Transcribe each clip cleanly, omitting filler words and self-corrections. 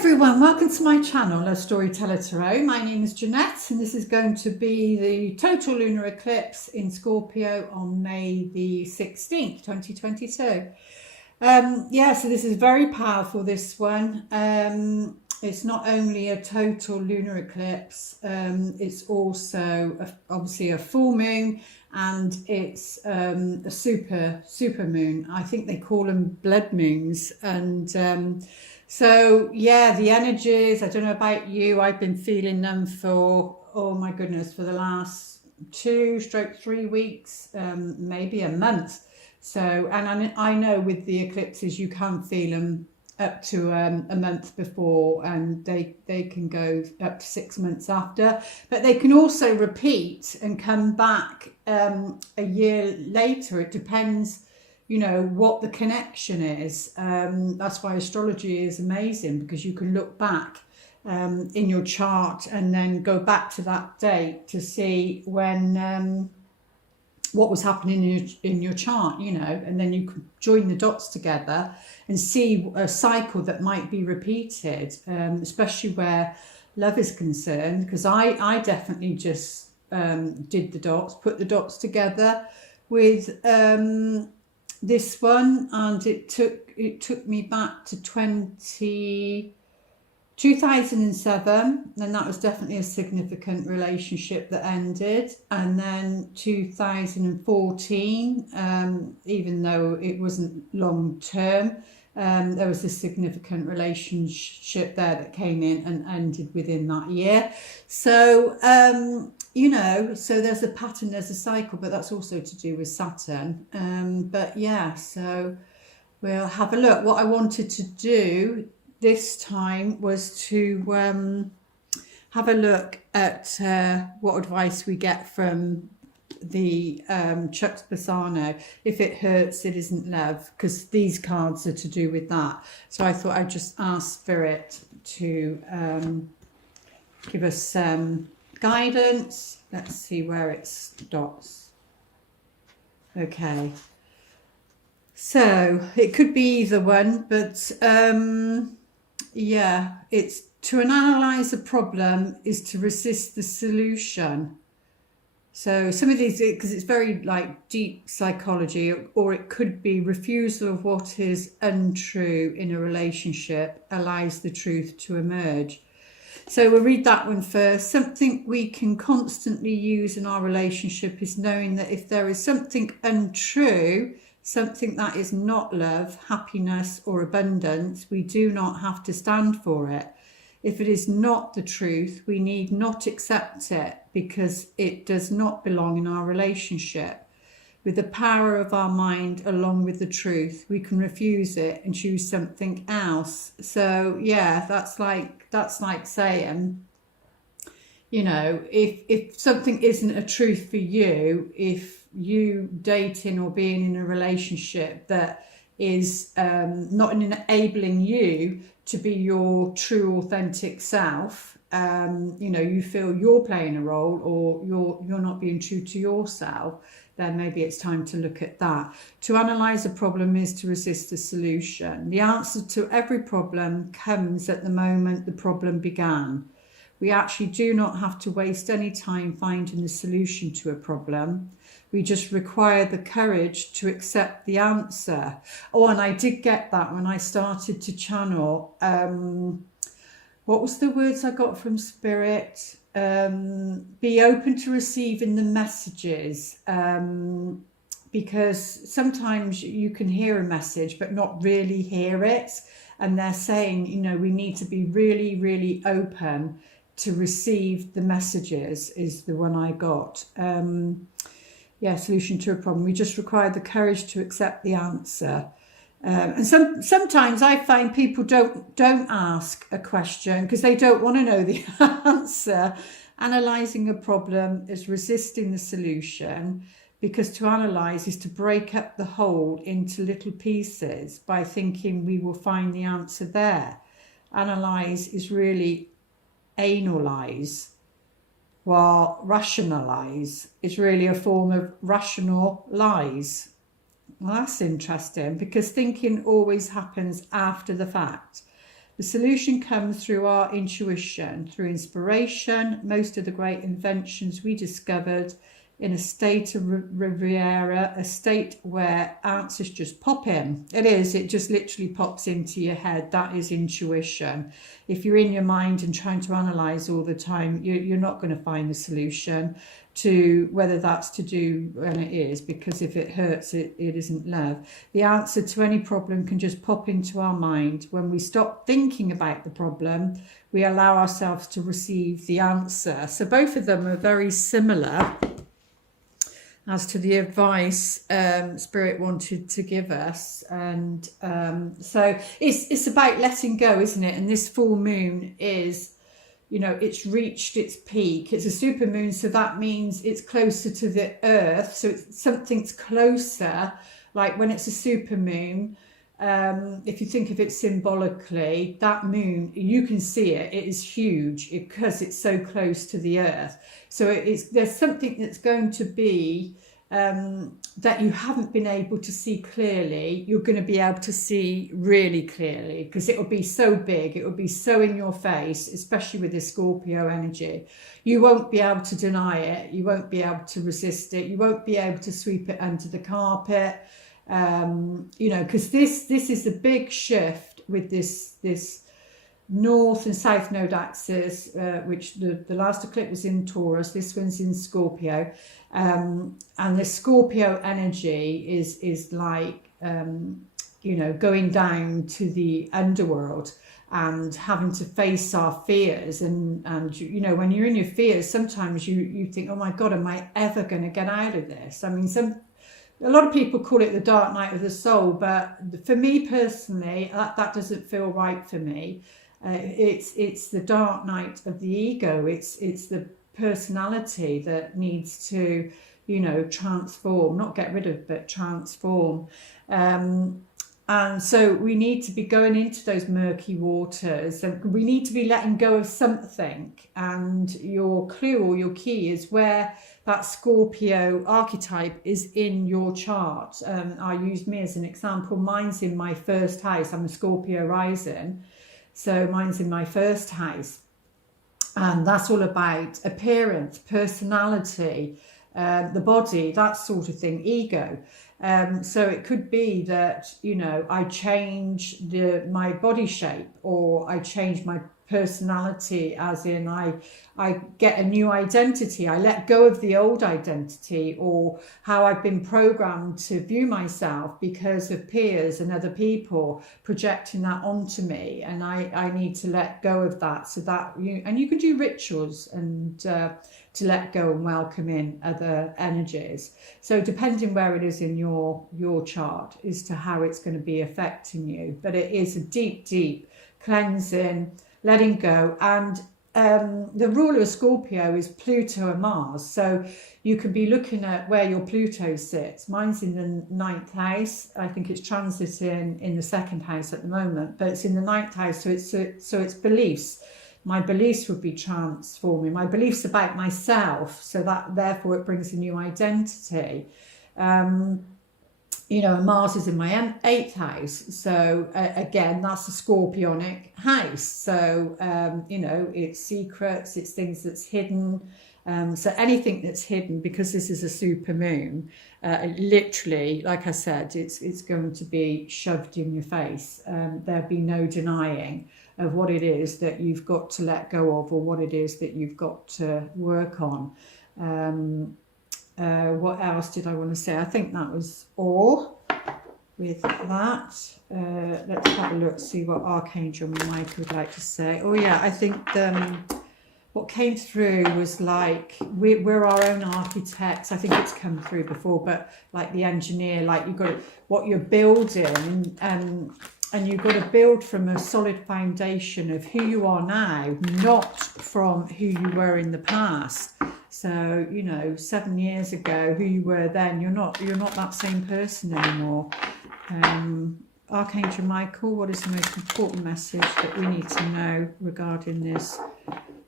everyone, welcome to my channel, A Storyteller Tarot. My name is Jeanette and this is going to be the total lunar eclipse in Scorpio on May the 16th, 2022. So this is very powerful, this one. It's not only a total lunar eclipse, it's also obviously a full moon, and it's a super moon. I think they call them blood moons. And so yeah, the energies, I don't know about you, I've been feeling them for, oh my goodness, for the last 2-3 weeks, maybe a month. So, and I know with the eclipses you can feel them up to a month before, and they can go up to 6 months after, but they can also repeat and come back a year later. It depends, you know, what the connection is. That's why astrology is amazing, because you can look back in your chart and then go back to that date to see when what was happening in your chart, you know, and then you can join the dots together and see a cycle that might be repeated, especially where love is concerned. Because I definitely just did the dots, put the dots together with this one, and it took me back to 2007, and that was definitely a significant relationship that ended. And then 2014, even though it wasn't long term, there was a significant relationship there that came in and ended within that year. So you know, so there's a pattern, there's a cycle, but that's also to do with Saturn. But yeah, so we'll have a look. What I wanted to do this time was to have a look at what advice we get from the Chuck Spasano. If it hurts, it isn't love, because these cards are to do with that. So I thought I'd just ask Spirit to give us some guidance. Let's see where it stops. Okay. So it could be either one, but yeah, it's to analyze a problem is to resist the solution. So some of these, because it's very like deep psychology, or it could be refusal of what is untrue in a relationship allows the truth to emerge. So we'll read that one first. Something we can constantly use in our relationship is knowing that if there is something untrue, something that is not love, happiness, or abundance, we do not have to stand for it. If it is not the truth, we need not accept it because it does not belong in our relationship. With the power of our mind along with the truth, we can refuse it and choose something else. So yeah, that's like saying, you know, if something isn't a truth for you, if you dating or being in a relationship that is not enabling you to be your true authentic self, you know, you feel you're playing a role, or you're not being true to yourself, then maybe it's time to look at that. To analyze a problem is to resist the solution. The answer to every problem comes at the moment the problem began. We actually do not have to waste any time finding the solution to a problem. We just require the courage to accept the answer. Oh, and I did get that when I started to channel. What was the words I got from Spirit? Be open to receiving the messages. Because sometimes you can hear a message but not really hear it. And they're saying, you know, we need to be really, really open to receive the messages, is the one I got. Yeah, solution to a problem. We just require the courage to accept the answer. And sometimes I find people don't ask a question because they don't want to know the answer. Analysing a problem is resisting the solution, because to analyse is to break up the whole into little pieces by thinking we will find the answer there. Analyse is really analyse, while rationalise is really a form of rational lies. Well, that's interesting, because thinking always happens after the fact. The solution comes through our intuition, through inspiration. Most of the great inventions we discovered in a state of Riviera, a state where answers just pop in. It just literally pops into your head. That is intuition. If you're in your mind and trying to analyze all the time, you're not going to find the solution to whether that's to do, and it is, because if it hurts, it isn't love. The answer to any problem can just pop into our mind. When we stop thinking about the problem, we allow ourselves to receive the answer. So both of them are very similar as to the advice Spirit wanted to give us. And so it's about letting go, isn't it? And this full moon is, you know, it's reached its peak. It's a super moon, so that means it's closer to the earth. So it's something's closer, like when it's a super moon. If you think of it symbolically, that moon, you can see it. It is huge because it's so close to the earth. So there's something that's going to be that you haven't been able to see clearly. You're going to be able to see really clearly, because it will be so big. It will be so in your face, especially with the Scorpio energy. You won't be able to deny it. You won't be able to resist it. You won't be able to sweep it under the carpet. You know, because this is a big shift with this north and south node axis, which the last eclipse was in Taurus, this one's in Scorpio, and the Scorpio energy is like you know, going down to the underworld and having to face our fears, and you know, when you're in your fears, sometimes you think, oh my God, am I ever going to get out of this? I mean, a lot of people call it the dark night of the soul, but for me personally, that doesn't feel right for me. It's the dark night of the ego. It's the personality that needs to, you know, transform, not get rid of, but transform. And so we need to be going into those murky waters, and we need to be letting go of something. And your clue or your key is where that Scorpio archetype is in your chart. I use me as an example. Mine's in my first house. I'm a Scorpio rising. So mine's in my first house. And that's all about appearance, personality, the body, that sort of thing, ego. So it could be that, you know, I change my body shape, or I change my personality, as in I get a new identity. I let go of the old identity, or how I've been programmed to view myself because of peers and other people projecting that onto me, and I need to let go of that. So that you can do rituals and to let go and welcome in other energies. So depending where it is in your chart as to how it's going to be affecting you, but it is a deep cleansing, letting go. And the ruler of Scorpio is Pluto and Mars, so you can be looking at where your Pluto sits. Mine's in the 9th house. I think it's transiting in the 2nd house at the moment, but it's in the 9th house, so it's beliefs. My beliefs would be transforming, my beliefs about myself, so that therefore it brings a new identity. You know, and Mars is in my 8th house, so again, that's a Scorpionic house. So you know, it's secrets, it's things that's hidden. So anything that's hidden, because this is a super moon, literally, like I said, it's going to be shoved in your face. There'll be no denying of what it is that you've got to let go of, or what it is that you've got to work on. What else did I want to say? I think that was all with that. Let's have a look, see what Archangel Michael would like to say. Oh yeah, I think what came through was like, we're our own architects. I think it's come through before, but like the engineer, like you've got what you're building, and you've got to build from a solid foundation of who you are now, not from who you were in the past. So, you know, 7 years ago, who you were then, you're not that same person anymore. Archangel Michael, what is the most important message that we need to know regarding this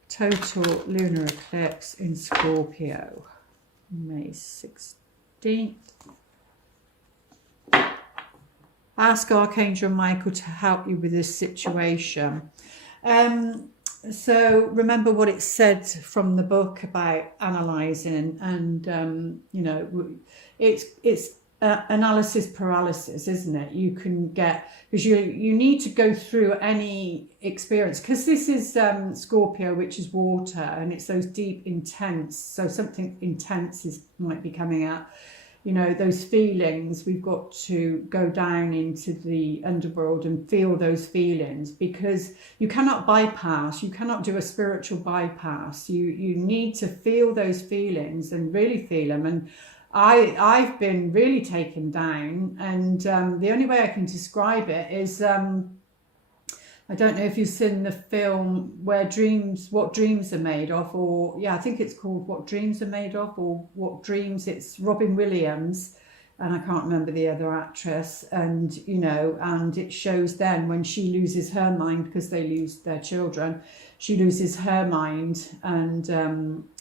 total lunar eclipse in Scorpio, May 16th? Ask Archangel Michael to help you with this situation. So remember what it said from the book about analysing, and you know, it's analysis paralysis, isn't it? You can get, because you need to go through any experience, because this is Scorpio, which is water, and it's those deep, intense. So something intense might be coming out. You know, those feelings, we've got to go down into the underworld and feel those feelings, because you cannot bypass, you cannot do a spiritual bypass. You need to feel those feelings and really feel them. And I've been really taken down, and the only way I can describe it is, I don't know if you've seen the film What Dreams Are Made Of, or yeah, I think it's called What Dreams Are Made Of, or What Dreams. It's Robin Williams, and I can't remember the other actress. And you know, and it shows then when she loses her mind, because they lose their children, she loses her mind, and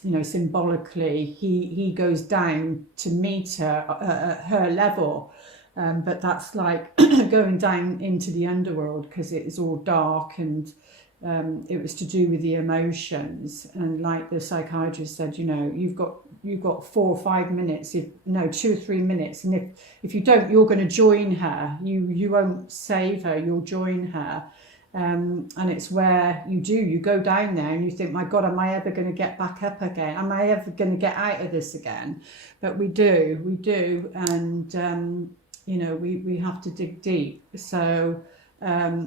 you know, symbolically he goes down to meet her at her level. But that's like going down into the underworld, because it is all dark, and it was to do with the emotions. And like the psychiatrist said, you know, you've got 4 or 5 minutes, 2 or 3 minutes, and if you don't, you're going to join her. You won't save her, you'll join her. And it's where you go down there and you think, my God, am I ever going to get back up again? Am I ever going to get out of this again? But we do, and you know, we have to dig deep. So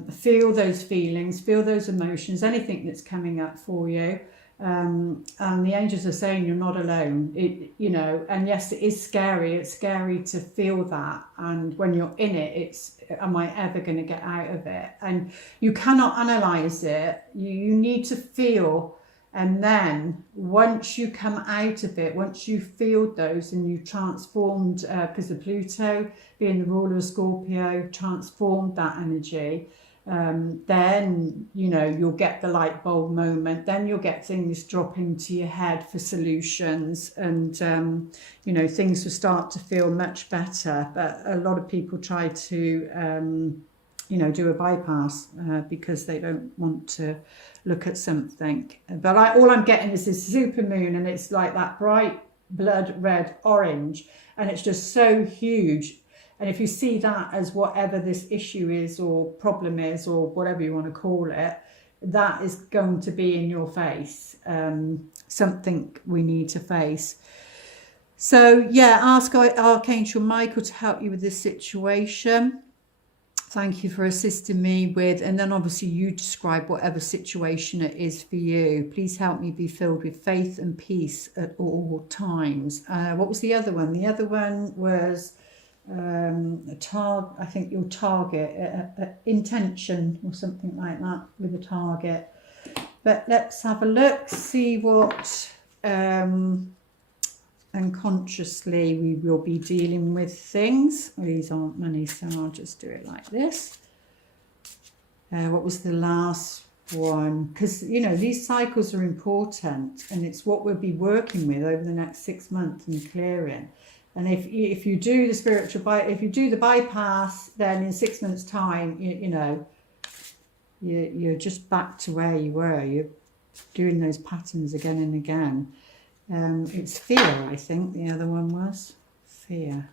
feel those feelings, feel those emotions, anything that's coming up for you. And the angels are saying you're not alone. You know, and yes, it is scary. It's scary to feel that. And when you're in it, it's, am I ever going to get out of it? And you cannot analyze it. You need to feel. And then once you come out of it, once you feel those and you transformed, because of Pluto being the ruler of Scorpio, transformed that energy, then, you know, you'll get the light bulb moment. Then you'll get things drop into your head for solutions, and, you know, things will start to feel much better. But a lot of people try to, you know, do a bypass because they don't want to look at something. But all I'm getting is this super moon, and it's like that bright blood red orange, and it's just so huge. And if you see that as whatever this issue is, or problem is, or whatever you want to call it, that is going to be in your face, something we need to face. So yeah, ask Archangel Michael to help you with this situation. Thank you for assisting me with, and then obviously you describe whatever situation it is for you. Please help me be filled with faith and peace at all times. What was the other one? The other one was I think your target, intention or something like that with a target. But let's have a look, see what unconsciously we will be dealing with things. Well, these aren't money, so I'll just do it like this. What was the last one? Because, you know, these cycles are important, and it's what we'll be working with over the next 6 months and clearing. And if you do the spiritual if you do the bypass, then in 6 months' time, you know, you're just back to where you were. You're doing those patterns again and again. It's fear, I think the other one was. Fear.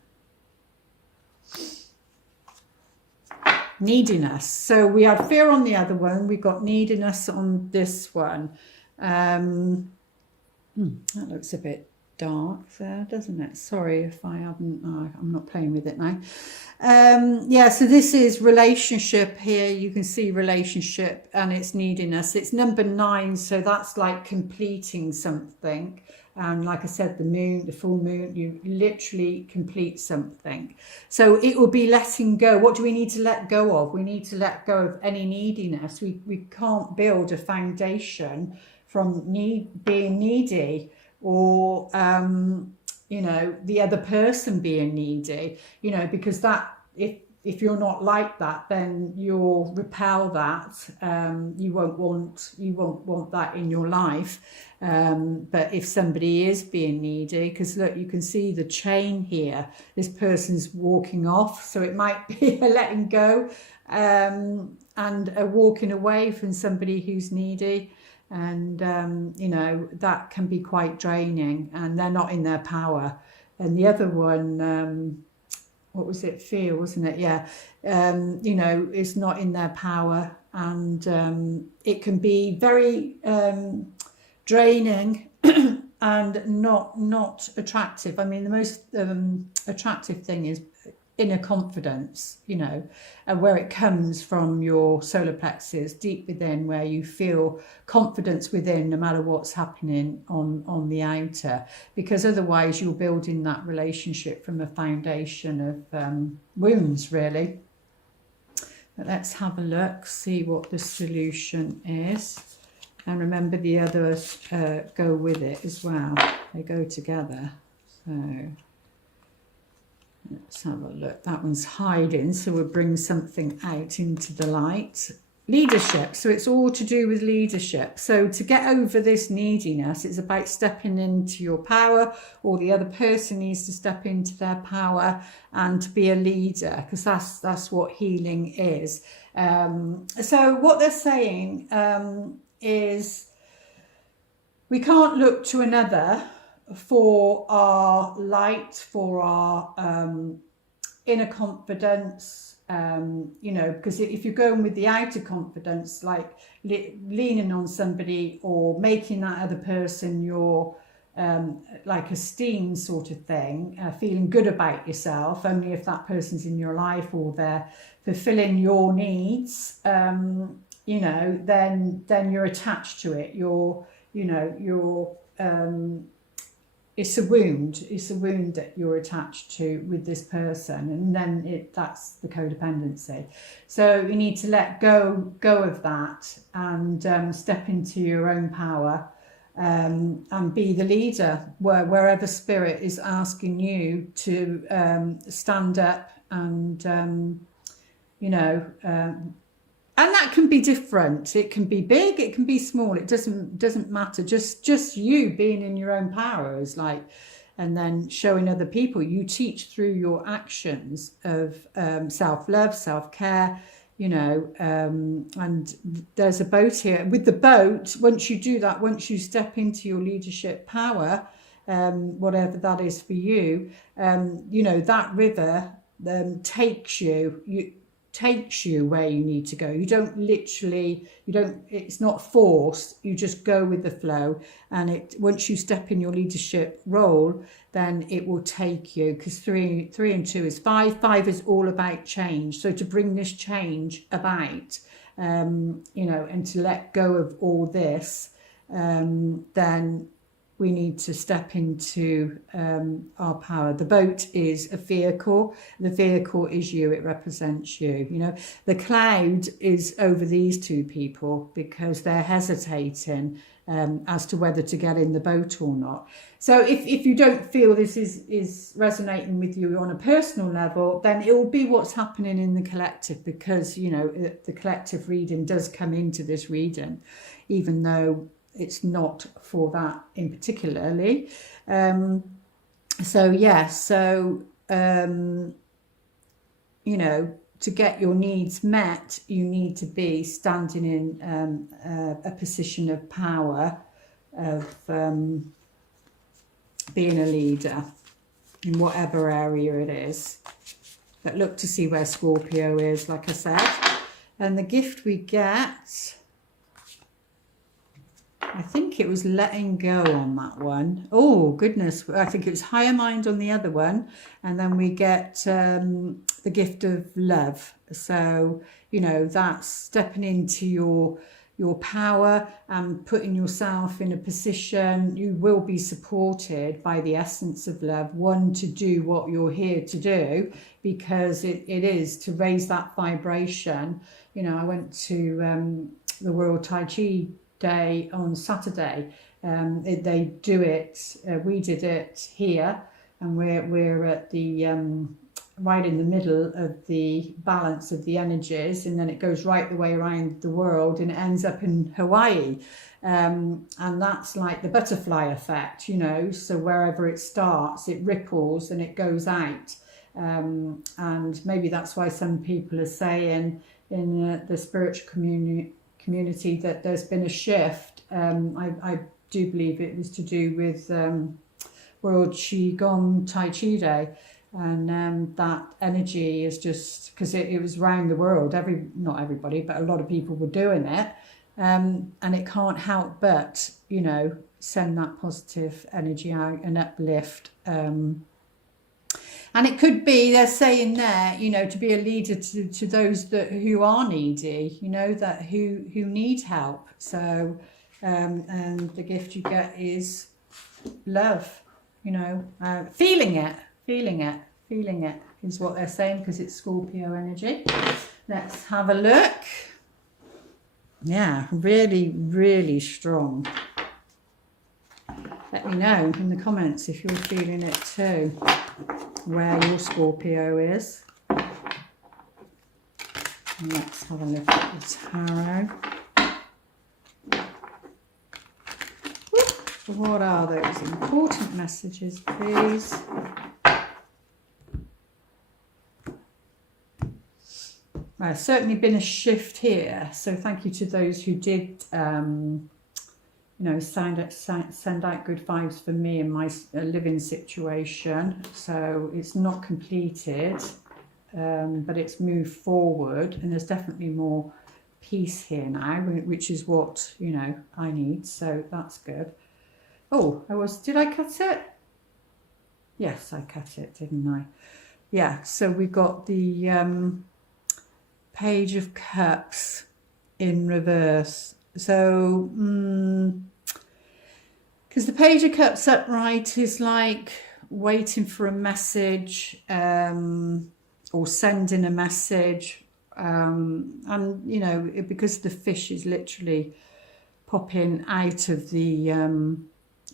Neediness. So we had fear on the other one. We got neediness on this one. That looks a bit dark there, doesn't it? Sorry if I haven't, I'm not playing with it now. Yeah, so this is relationship here. You can see relationship, and it's neediness. It's number 9, so that's like completing something. And like I said, the moon, the full moon, you literally complete something. So it will be letting go. What do we need to let go of? We need to let go of any neediness. We can't build a foundation from being needy, or you know, the other person being needy, you know, because that, if if you're not like that, then you'll repel that. You won't want that in your life. But if somebody is being needy, because look, you can see the chain here. This person's walking off, so it might be a letting go and a walking away from somebody who's needy. And you know, that can be quite draining, and they're not in their power. And the other one, what was it, fear, wasn't it? Yeah. You know, it's not in their power, and it can be very draining and not attractive. I mean, the most attractive thing is inner confidence, you know, and where it comes from your solar plexus, deep within, where you feel confidence within, no matter what's happening on the outer, because otherwise you're building that relationship from a foundation of wounds, really. But let's have a look, see what the solution is. And remember, the others go with it as well. They go together. So let's have a look. That one's hiding, so we'll bring something out into the light. Leadership. So it's all to do with leadership. So to get over this neediness, it's about stepping into your power, or the other person needs to step into their power and to be a leader, because that's what healing is. So what they're saying is we can't look to another for our light, for our inner confidence, you know, because if you're going with the outer confidence, like leaning on somebody or making that other person your like esteem sort of thing, feeling good about yourself, only if that person's in your life or they're fulfilling your needs, you know, then you're attached to it. It's a wound that you're attached to with this person, and then that's the codependency. So you need to let go of that and step into your own power, and be the leader wherever spirit is asking you to stand up and you know, and that can be different. It can be big, it can be small. It doesn't matter. Just you being in your own power is like, and then showing other people. You teach through your actions of self-love, self-care, you know. And there's a boat here. With the boat, once you do that, once you step into your leadership power, whatever that is for you, you know, that river takes you where you need to go. You don't literally, it's not forced, you just go with the flow. And once you step in your leadership role, then it will take you, because three and two is five. Five is all about change. So to bring this change about, you know, and to let go of all this, then we need to step into our power. The boat is a vehicle. The vehicle is you. It represents you. You know, the cloud is over these two people because they're hesitating as to whether to get in the boat or not. So if you don't feel this is resonating with you on a personal level, then it will be what's happening in the collective, because, you know, the collective reading does come into this reading, even though it's not for that in particularly. So yeah, so you know, to get your needs met, you need to be standing in a position of power, of being a leader in whatever area it is. But look to see where Scorpio is, like I said. And the gift we get, I think it was letting go on that one. Oh, goodness. I think it was higher mind on the other one. And then we get the gift of love. So, you know, that's stepping into your power and putting yourself in a position. You will be supported by the essence of love. One, to do what you're here to do, because it is to raise that vibration. You know, I went to the World Tai Chi Day on Saturday. They do it, we did it here, and we're at the right in the middle of the balance of the energies, and then it goes right the way around the world and it ends up in Hawaii. And that's like the butterfly effect, you know, so wherever it starts, it ripples and it goes out. And maybe that's why some people are saying in the spiritual community that there's been a shift. I do believe it was to do with World Qigong Tai Chi Day, and that energy is just because it was around the world. Not everybody, but a lot of people were doing it, and it can't help but, you know, send that positive energy out and uplift. And it could be, they're saying there, you know, to be a leader to those who are needy, you know, that who need help. So, and the gift you get is love, you know, feeling it is what they're saying, because it's Scorpio energy. Let's have a look. Yeah, really, really strong. Let me know in the comments if you're feeling it too, where your Scorpio is. And let's have a look at the tarot. What are those important messages, please? There's certainly been a shift here, so thank you to those who did, you know, send out good vibes for me in my living situation. So it's not completed, but it's moved forward, and there's definitely more peace here now, which is what, you know, I need. So that's good. Oh, did I cut it? Yes, I cut it, didn't I? Yeah, so we got the Page of Cups in reverse. So, because the Page of Cups upright is like waiting for a message, or sending a message, and, you know, because the fish is literally popping out of the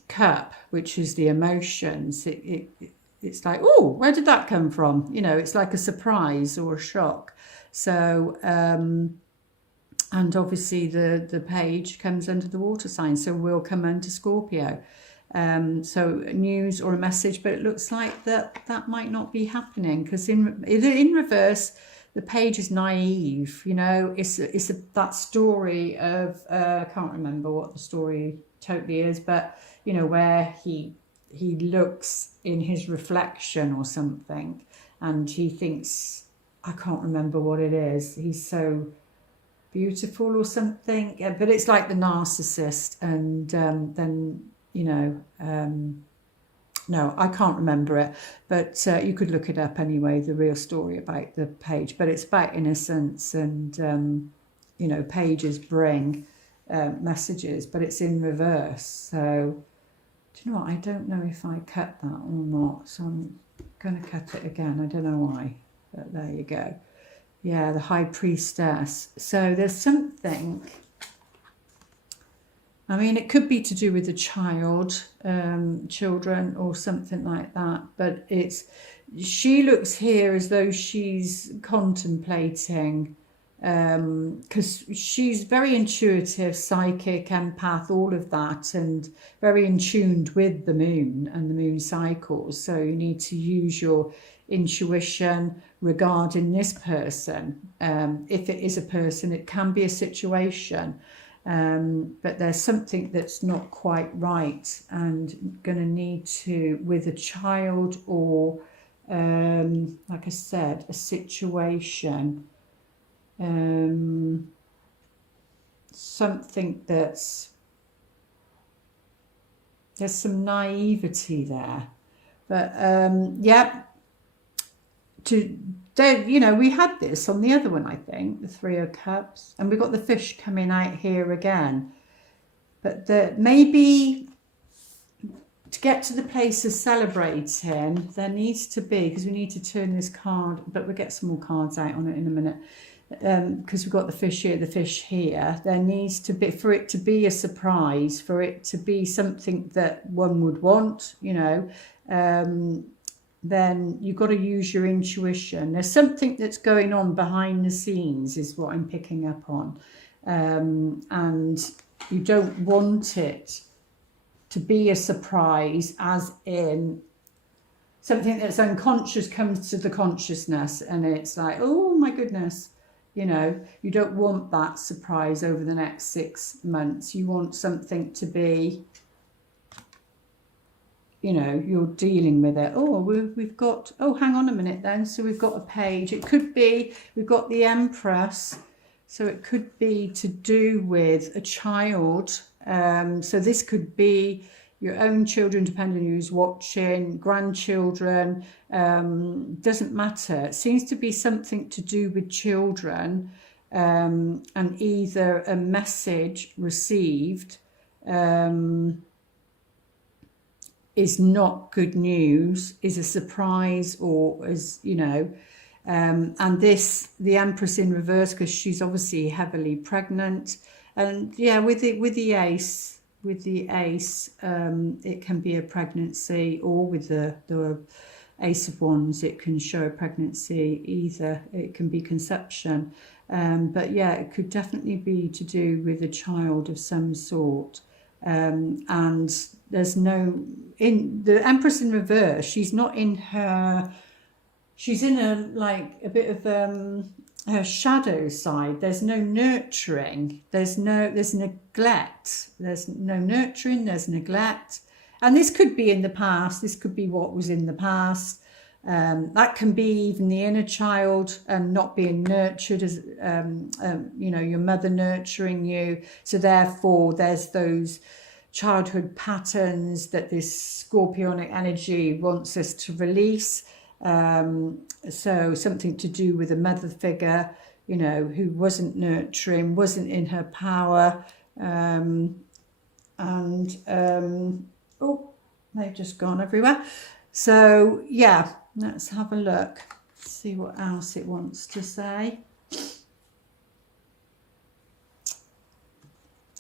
cup, which is the emotions, it's like, oh, where did that come from? You know, it's like a surprise or a shock. So, and obviously the page comes under the water sign, so we'll come under Scorpio. So news or a message, but it looks like that might not be happening, because in reverse, the page is naive. You know, it's that story of I can't remember what the story totally is, but, you know, where he looks in his reflection or something, and he thinks, I can't remember what it is, he's so beautiful or something, but it's like the narcissist, and then, you know, no, I can't remember it, but you could look it up anyway, the real story about the page. But it's about innocence, and you know, pages bring messages, but it's in reverse. So do you know what, I don't know if I cut that or not, so I'm going to cut it again. I don't know why, but there you go. Yeah, the High Priestess. So there's something, I mean, it could be to do with a child, children or something like that, but she looks here as though she's contemplating, because she's very intuitive, psychic, empath, all of that, and very in tuned with the moon and the moon cycles. So you need to use your intuition regarding this person. If it is a person, it can be a situation. But there's something that's not quite right, and going to need to, with a child or, like I said, a situation, something there's some naivety there. But yeah, you know, we had this on the other one, I think, the Three of Cups, and we've got the fish coming out here again. But maybe to get to the place of celebrating, there needs to be, because we need to turn this card, but we'll get some more cards out on it in a minute, because we've got the fish here, the fish here. There needs to be, for it to be a surprise, for it to be something that one would want, you know, then you've got to use your intuition. There's something that's going on behind the scenes is what I'm picking up on. And you don't want it to be a surprise, as in something that's unconscious comes to the consciousness and it's like, oh my goodness, you know, you don't want that surprise over the next 6 months. You want something to be, you know, you're dealing with it. Oh, we've got, oh, hang on a minute then. So we've got a page. It could be, we've got the Empress. So it could be to do with a child. So this could be your own children, depending on who's watching, grandchildren, doesn't matter. It seems to be something to do with children, and either a message received is not good news, is a surprise, or is, you know, and this, the Empress in reverse, because she's obviously heavily pregnant. And yeah, with the ace, it can be a pregnancy, or with the Ace of Wands, it can show a pregnancy either. It can be conception. But yeah, it could definitely be to do with a child of some sort. And there's no, in the Empress in reverse, she's not in her, she's in a, like a bit of her shadow side. There's no nurturing, there's neglect, there's no nurturing, there's neglect. And this could be in the past, this could be what was in the past. That can be even the inner child not being nurtured, as you know, your mother nurturing you. So therefore there's those childhood patterns that this Scorpionic energy wants us to release. So something to do with a mother figure, you know, who wasn't nurturing, wasn't in her power. Oh, they've just gone everywhere. So yeah, let's have a look, see what else it wants to say.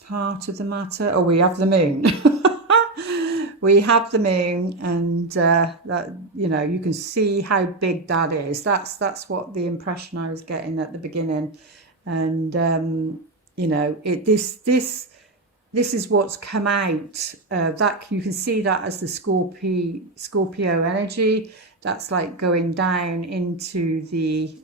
Heart of the matter. Oh, we have the moon. We have the moon, and that, you know, you can see how big that is. That's what the impression I was getting at the beginning. And you know, this is what's come out. That you can see that as the Scorpio energy. That's like going down into the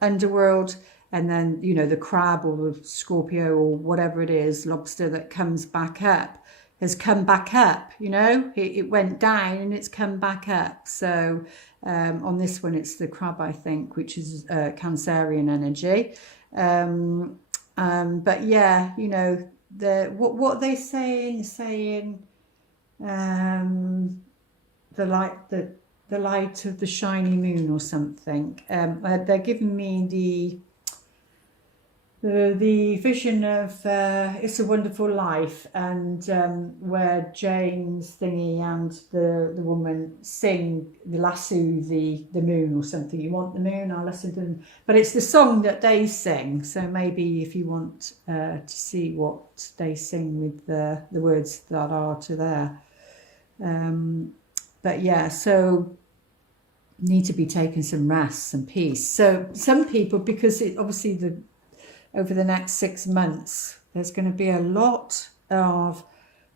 underworld, and then, you know, the crab or the Scorpio or whatever it is, lobster that comes back up, has come back up, you know, it went down and it's come back up. So on this one, it's the crab, I think, which is Cancerian energy. But yeah, you know, what are they saying the light of the shiny moon or something. They're giving me the vision of It's a Wonderful Life, and where James thingy and the woman sing the lasso the moon or something. You want the moon, I'll listen to them. But it's the song that they sing, so maybe if you want to see what they sing with the words that are to there. But yeah, so need to be taking some rest, some peace. So some people, because it obviously over the next 6 months, there's going to be a lot of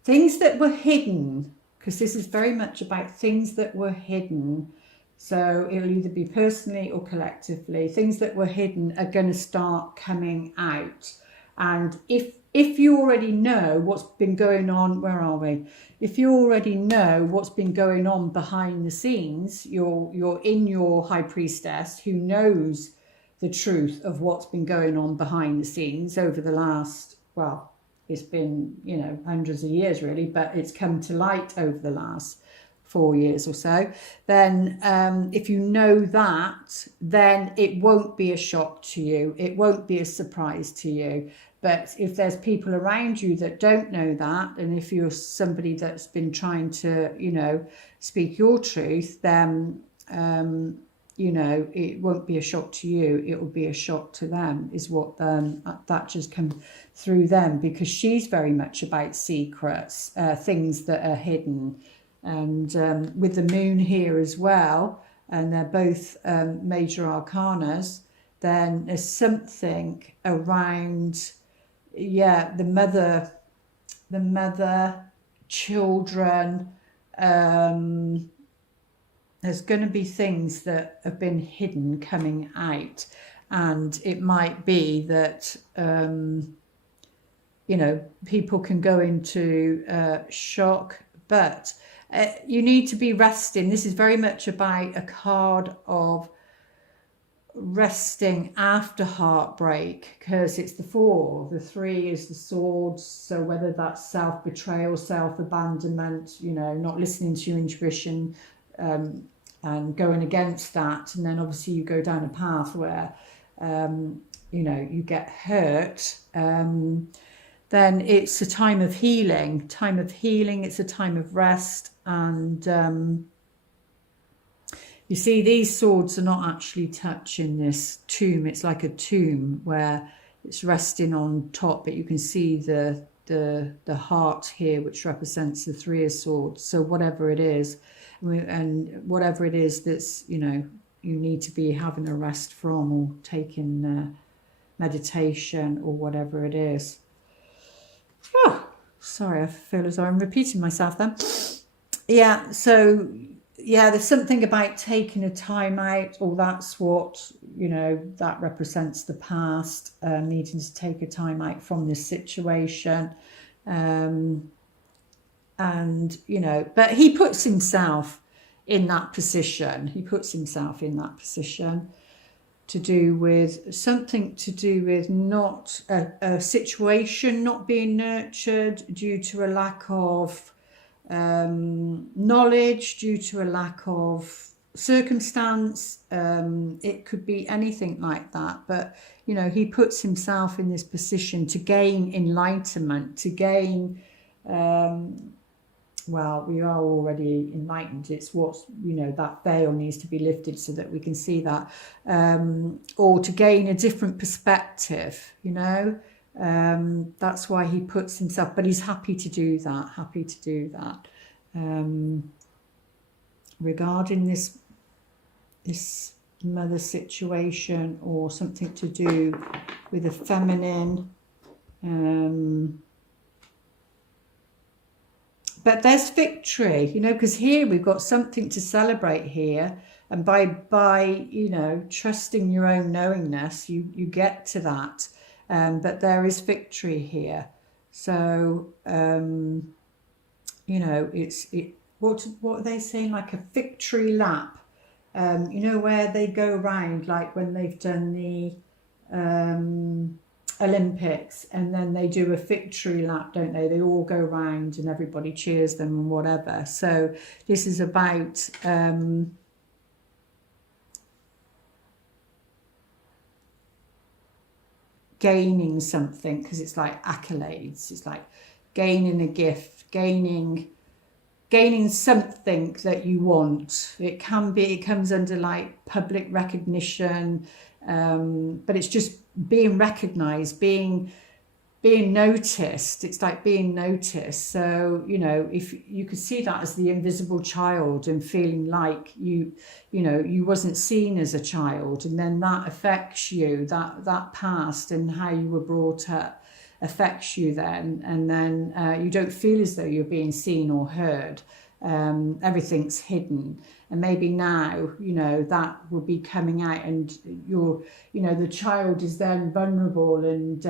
things that were hidden, because this is very much about things that were hidden. So it'll either be personally or collectively. Things that were hidden are going to start coming out. And if you already know what's been going on, where are we? If you already know what's been going on behind the scenes, you're in your high priestess who knows the truth of what's been going on behind the scenes over the last, well, it's been, you know, hundreds of years really, but it's come to light over the last 4 years or so. Then if you know that, then it won't be a shock to you. It won't be a surprise to you. But if there's people around you that don't know that, and if you're somebody that's been trying to, you know, speak your truth, then you know, it won't be a shock to you, it will be a shock to them, is what that just come through them, because she's very much about secrets, things that are hidden, And with the moon here as well, and they're both major arcanas, then there's something around, yeah, the mother, children. There's going to be things that have been hidden coming out, and it might be that you know, people can go into shock, but you need to be resting. This is very much about a card of resting after heartbreak, because it's the 4. The 3 is the swords. So whether that's self-betrayal, self-abandonment, you know, not listening to your intuition, and going against that, and then obviously you go down a path where you know, you get hurt, then it's a time of healing. It's a time of rest. And you see, these swords are not actually touching this tomb. It's like a tomb where it's resting on top, but you can see the heart here, which represents the 3 of swords. So whatever it is, and whatever it is that's, you know, you need to be having a rest from, or taking meditation, or whatever it is. Oh, sorry, I feel as though I'm repeating myself then. Yeah, so yeah, there's something about taking a time out, or that's what, you know, that represents the past, needing to take a time out from this situation. And, you know, but he puts himself in that position. To do with something to do with not a situation not being nurtured due to a lack of knowledge, due to a lack of circumstance. It could be anything like that, but you know, he puts himself in this position to gain enlightenment, to gain well, we are already enlightened. It's what, you know, that veil needs to be lifted so that we can see that, or to gain a different perspective, you know. That's why he puts himself, but he's happy to do that, regarding this mother situation, or something to do with the feminine. But there's victory, you know, because here we've got something to celebrate here. And by you know, trusting your own knowingness, you get to that. But there is victory here. So, you know, what are they saying? Like a victory lap. You know, where they go around, like when they've done the Olympics, and then they do a victory lap, don't they? They all go round and everybody cheers them and whatever. So this is about gaining something, because it's like accolades. It's like gaining a gift, gaining something that you want. It comes under like public recognition, but it's just being recognized, being noticed. It's like being noticed. So, you know, if you could see that as the invisible child, and feeling like you know, you wasn't seen as a child, and then that affects you, that past and how you were brought up affects you then, and then you don't feel as though you're being seen or heard. Everything's hidden, and maybe now, you know, that will be coming out, and you know, the child is then vulnerable, and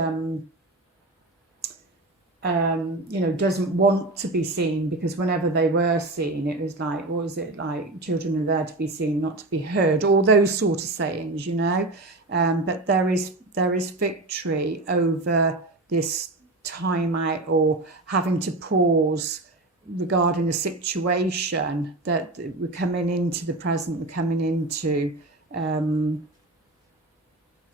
you know, doesn't want to be seen, because whenever they were seen, it was like, what was it like? Children are there to be seen, not to be heard. All those sort of sayings, you know. But there is victory over this time out, or having to pause regarding a situation that we're coming into the present, we're coming into,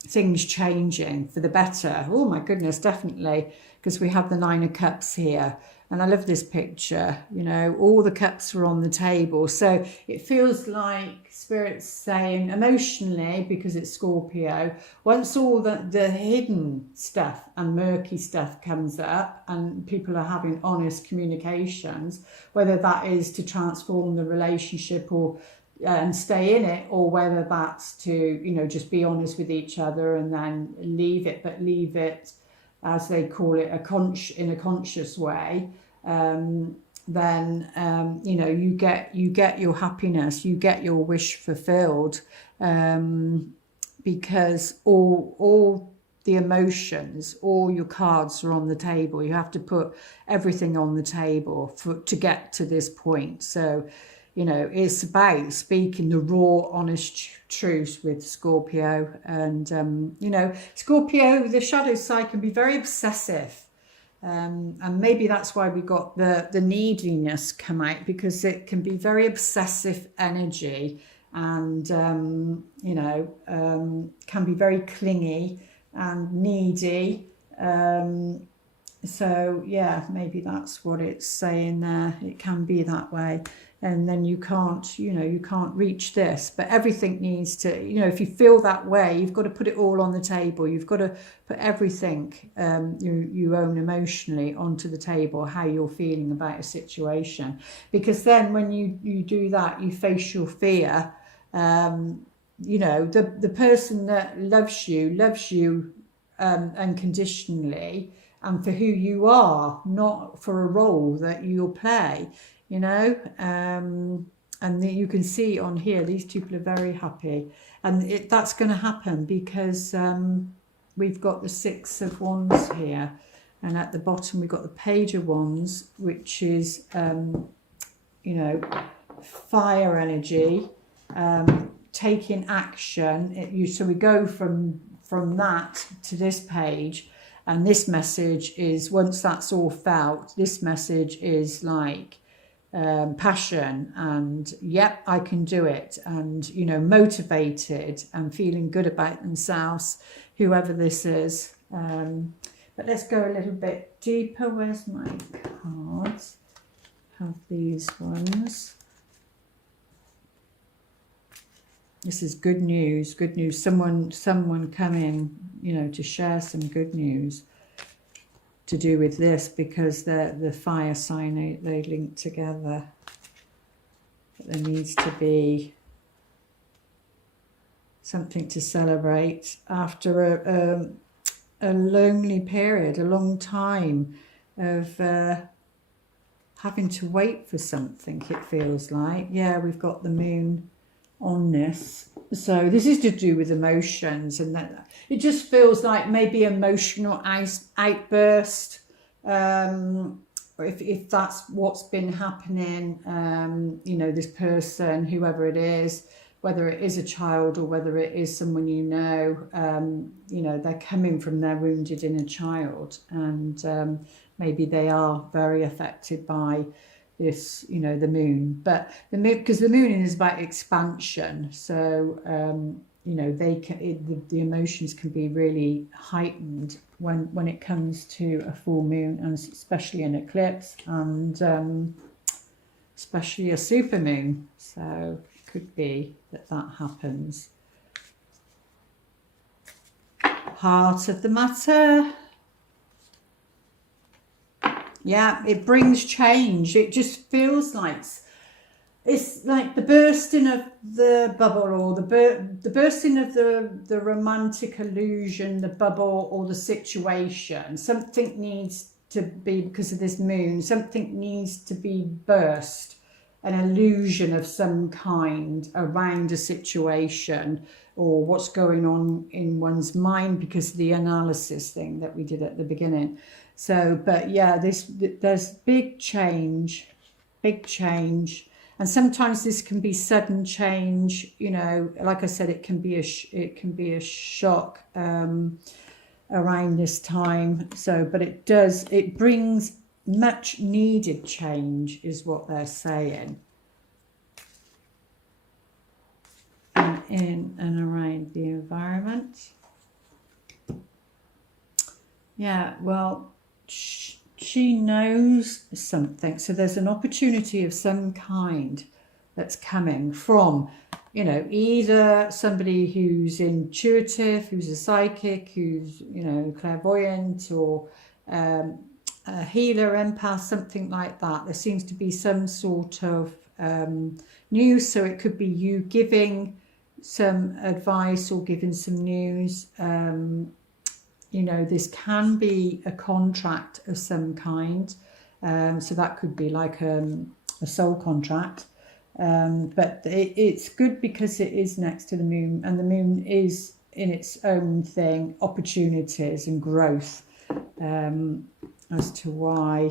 things changing for the better. Oh my goodness, definitely, because we have the Nine of Cups here. And I love this picture, you know, all the cups are on the table. So it feels like Spirit's saying emotionally, because it's Scorpio, once all the hidden stuff and murky stuff comes up and people are having honest communications, whether that is to transform the relationship or and stay in it, or whether that's to, you know, just be honest with each other and then leave it, but leave it, as they call it, in a conscious way, then you know, you get your happiness, you get your wish fulfilled, because all the emotions, all your cards are on the table. You have to put everything on the table to get to this point. So, you know, it's about speaking the raw, honest truth with Scorpio. And, you know, Scorpio, the shadow side can be very obsessive. And maybe that's why we got the neediness come out, because it can be very obsessive energy and, you know, can be very clingy and needy. So, yeah, maybe that's what it's saying there. It can be that way. And then you can't, you know, you can't reach this, but everything needs to, you know, if you feel that way, you've got to put it all on the table. You've got to put everything you own emotionally onto the table, how you're feeling about a situation. Because then when you do that, you face your fear. You know, the person that loves you unconditionally and for who you are, not for a role that you'll play. You know, and you can see on here, these people are very happy, and that's going to happen because we've got the Six of Wands here, and at the bottom we've got the Page of Wands, which is, you know, fire energy, taking action. So we go from that to this page, and this message is, once that's all felt, this message is like, passion and yep, I can do it, and, you know, motivated and feeling good about themselves, whoever this is. But let's go a little bit deeper. Where's my cards? Have these ones. This is good news, good news. Someone coming, you know, to share some good news to do with this, because the fire sign, they link together. But there needs to be something to celebrate after a lonely period, a long time of having to wait for something, it feels like. Yeah, we've got the moon on this. So this is to do with emotions, and that it just feels like maybe emotional outburst, if that's what's been happening. You know, this person, whoever it is, whether it is a child or whether it is someone you know, they're coming from their wounded inner child, and maybe they are very affected by this, you know, the moon. But the moon, because the moon is about expansion, so you know, the emotions can be really heightened when it comes to a full moon, and especially an eclipse, and especially a super moon. So it could be that happens. Heart of the matter. Yeah, it brings change. It just feels like it's like the bursting of the bubble, or the bursting of the romantic illusion, the bubble, or the situation. Something needs to be, because of this moon, something needs to be burst, an illusion of some kind around a situation or what's going on in one's mind, because of the analysis thing that we did at the beginning. So, but yeah, there's big change, and sometimes this can be sudden change. You know, like I said, it can be a shock around this time. So, but it brings much needed change, is what they're saying, in and around the environment. Yeah, well, she knows something. So there's an opportunity of some kind that's coming from, either somebody who's intuitive, who's a psychic, who's, clairvoyant, or a healer, empath, something like that. There seems to be some sort of news. So it could be you giving some advice or giving some news. This can be a contract of some kind. So that could be like a soul contract. But it's good because it is next to the moon, and the moon is in its own thing, opportunities and growth, as to why.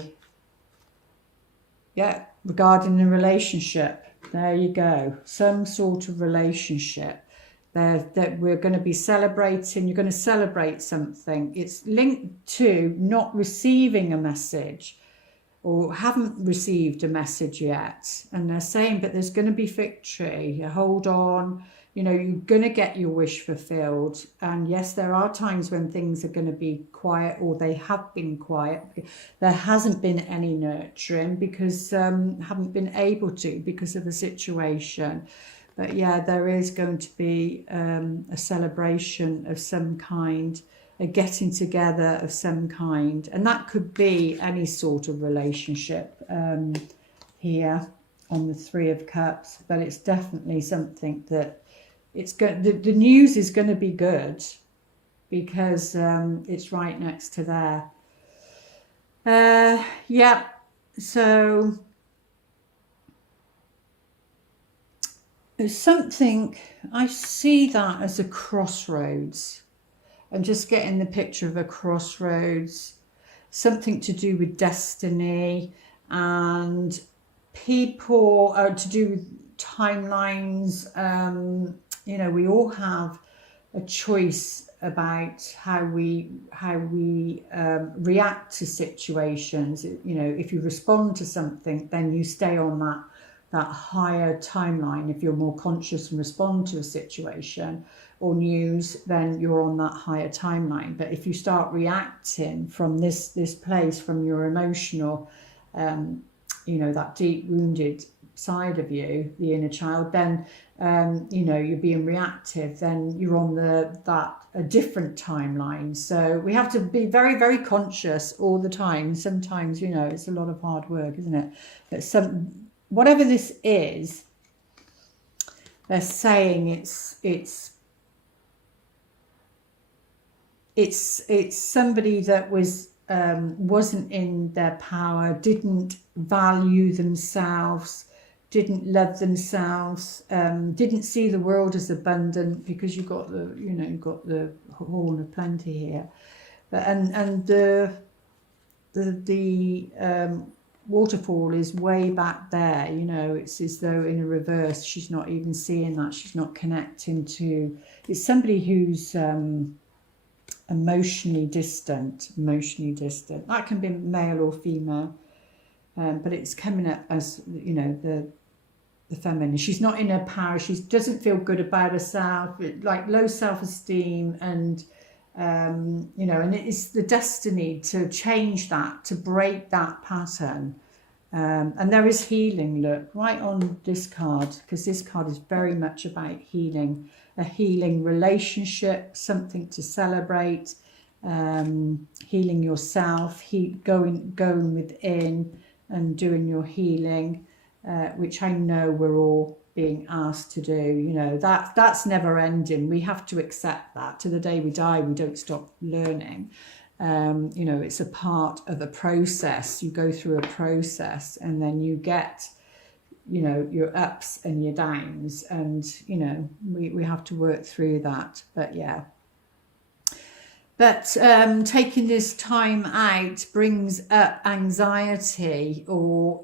Yeah, regarding the relationship, there you go, some sort of relationship there that we're going to be celebrating. You're going to celebrate something. It's linked to not receiving a message, or haven't received a message yet, and they're saying, but there's going to be victory, hold on, you're going to get your wish fulfilled. And yes, there are times when things are going to be quiet, or they have been quiet. There hasn't been any nurturing because haven't been able to, because of the situation. But yeah, there is going to be a celebration of some kind, a getting together of some kind, and that could be any sort of relationship here on the Three of Cups. But it's definitely something that the news is going to be good, because it's right next to there. Yeah, so there's something, I see that as a crossroads. I'm just getting the picture of a crossroads, something to do with destiny, and people, to do with timelines. We all have a choice about how we react to situations. If you respond to something, then you stay on that higher timeline. If you're more conscious and respond to a situation or news, then you're on that higher timeline. But if you start reacting from this place, from your emotional, that deep wounded side of you, the inner child, then you're being reactive, then you're on a different timeline. So we have to be very, very conscious all the time. Sometimes, it's a lot of hard work, isn't it? But whatever this is, they're saying it's somebody that wasn't in their power, didn't value themselves, didn't love themselves, didn't see the world as abundant, because you've got the horn of plenty here. But and the waterfall is way back there. It's as though in a reverse. She's not even seeing that. She's not connecting to. It's somebody who's emotionally distant. That can be male or female, but it's coming up as the feminine. She's not in her power. She doesn't feel good about herself, like low self-esteem, and and it is the destiny to change that, to break that pattern. And there is healing. Look right on this card, because this card is very much about healing, a healing relationship, something to celebrate, healing yourself, going within and doing your healing, which I know we're all being asked to do. That's never ending. We have to accept that. To the day we die, we don't stop learning. It's a part of a process. You go through a process, and then you get your ups and your downs, and we have to work through that. But yeah, but taking this time out brings up anxiety, or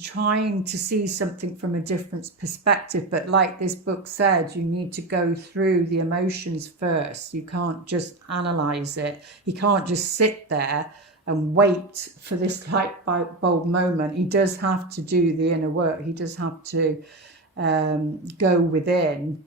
trying to see something from a different perspective. But like this book said, you need to go through the emotions first. You can't just analyze it. You can't just sit there and wait for this light bulb moment. He does have to do the inner work. He does have to go within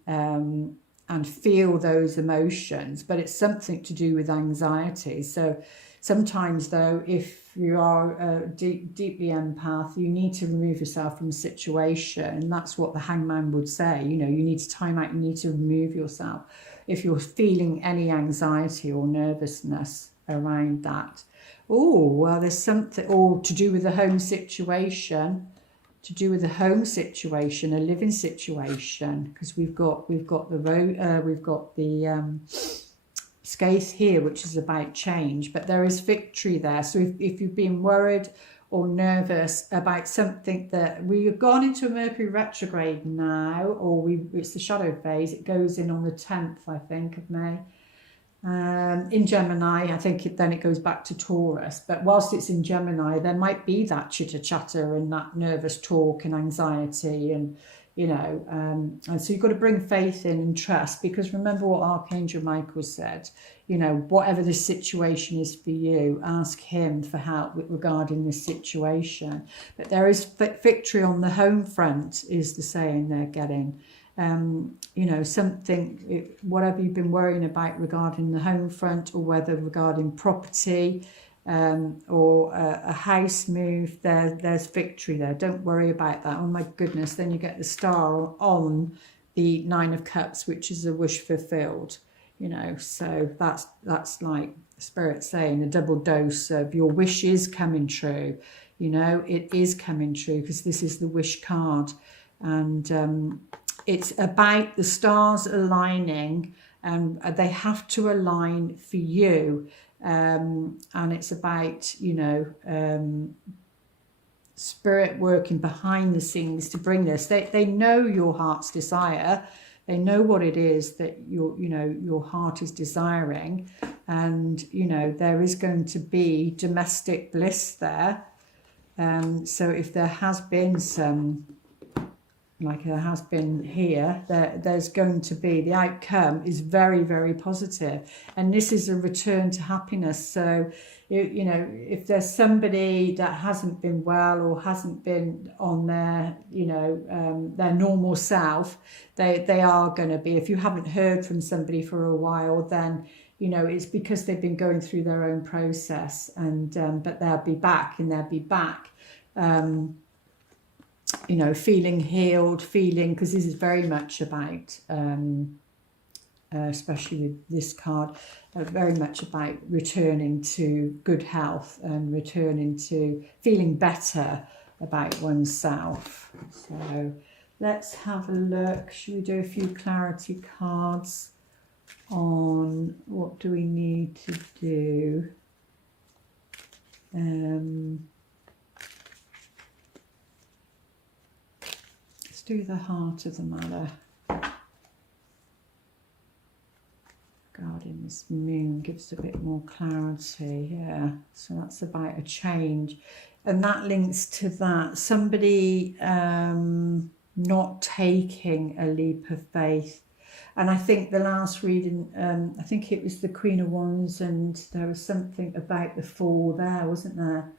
and feel those emotions, but it's something to do with anxiety. So sometimes, though, if you are deeply empath, you need to remove yourself from a situation. And that's what the hangman would say. You know, you need to time out, you need to remove yourself if you're feeling any anxiety or nervousness around that. Oh, well, there's something, or to do with the home situation, a living situation, because we've got the Skaith here, which is about change, but there is victory there. So if you've been worried or nervous about something, that we've gone into a Mercury retrograde now, or it's the shadow phase. It goes in on the 10th, I think, of May. In Gemini, I think then it goes back to Taurus. But whilst it's in Gemini, there might be that chitter chatter and that nervous talk and anxiety, and you know, and so you've got to bring faith in and trust, because remember what Archangel Michael said, you know, whatever the situation is for you, ask him for help regarding this situation. But there is victory on the home front, is the saying they're getting. You know, something, whatever you've been worrying about regarding the home front, or whether regarding property, or a house move, there's victory there. Don't worry about that. Oh my goodness, then you get the star on the 9 of Cups, which is a wish fulfilled, you know. So that's like Spirit saying a double dose of your wish is coming true. You know, it is coming true, because this is the wish card. And it's about the stars aligning, and they have to align for you. And it's about, you know, Spirit working behind the scenes to bring this. They know your heart's desire. They know what it is that your heart is desiring. And, you know, there is going to be domestic bliss there. So if there has been some, like there has been here, there's going to be, the outcome is very, very positive. And this is a return to happiness. So, you know, if there's somebody that hasn't been well, or hasn't been on their, you know, their normal self, they are going to be. If you haven't heard from somebody for a while, then, you know, it's because they've been going through their own process. And but they'll be back, and they'll be back. You know, feeling healed, because this is very much about, especially with this card, very much about returning to good health and returning to feeling better about oneself. So let's have a look. Should we do a few clarity cards on what do we need to do? Do the heart of the matter. Regarding this moon, gives a bit more clarity. Yeah, so that's about a change, and that links to that somebody not taking a leap of faith. And I think the last reading, I think it was the Queen of Wands, and there was something about the Fool there, wasn't there?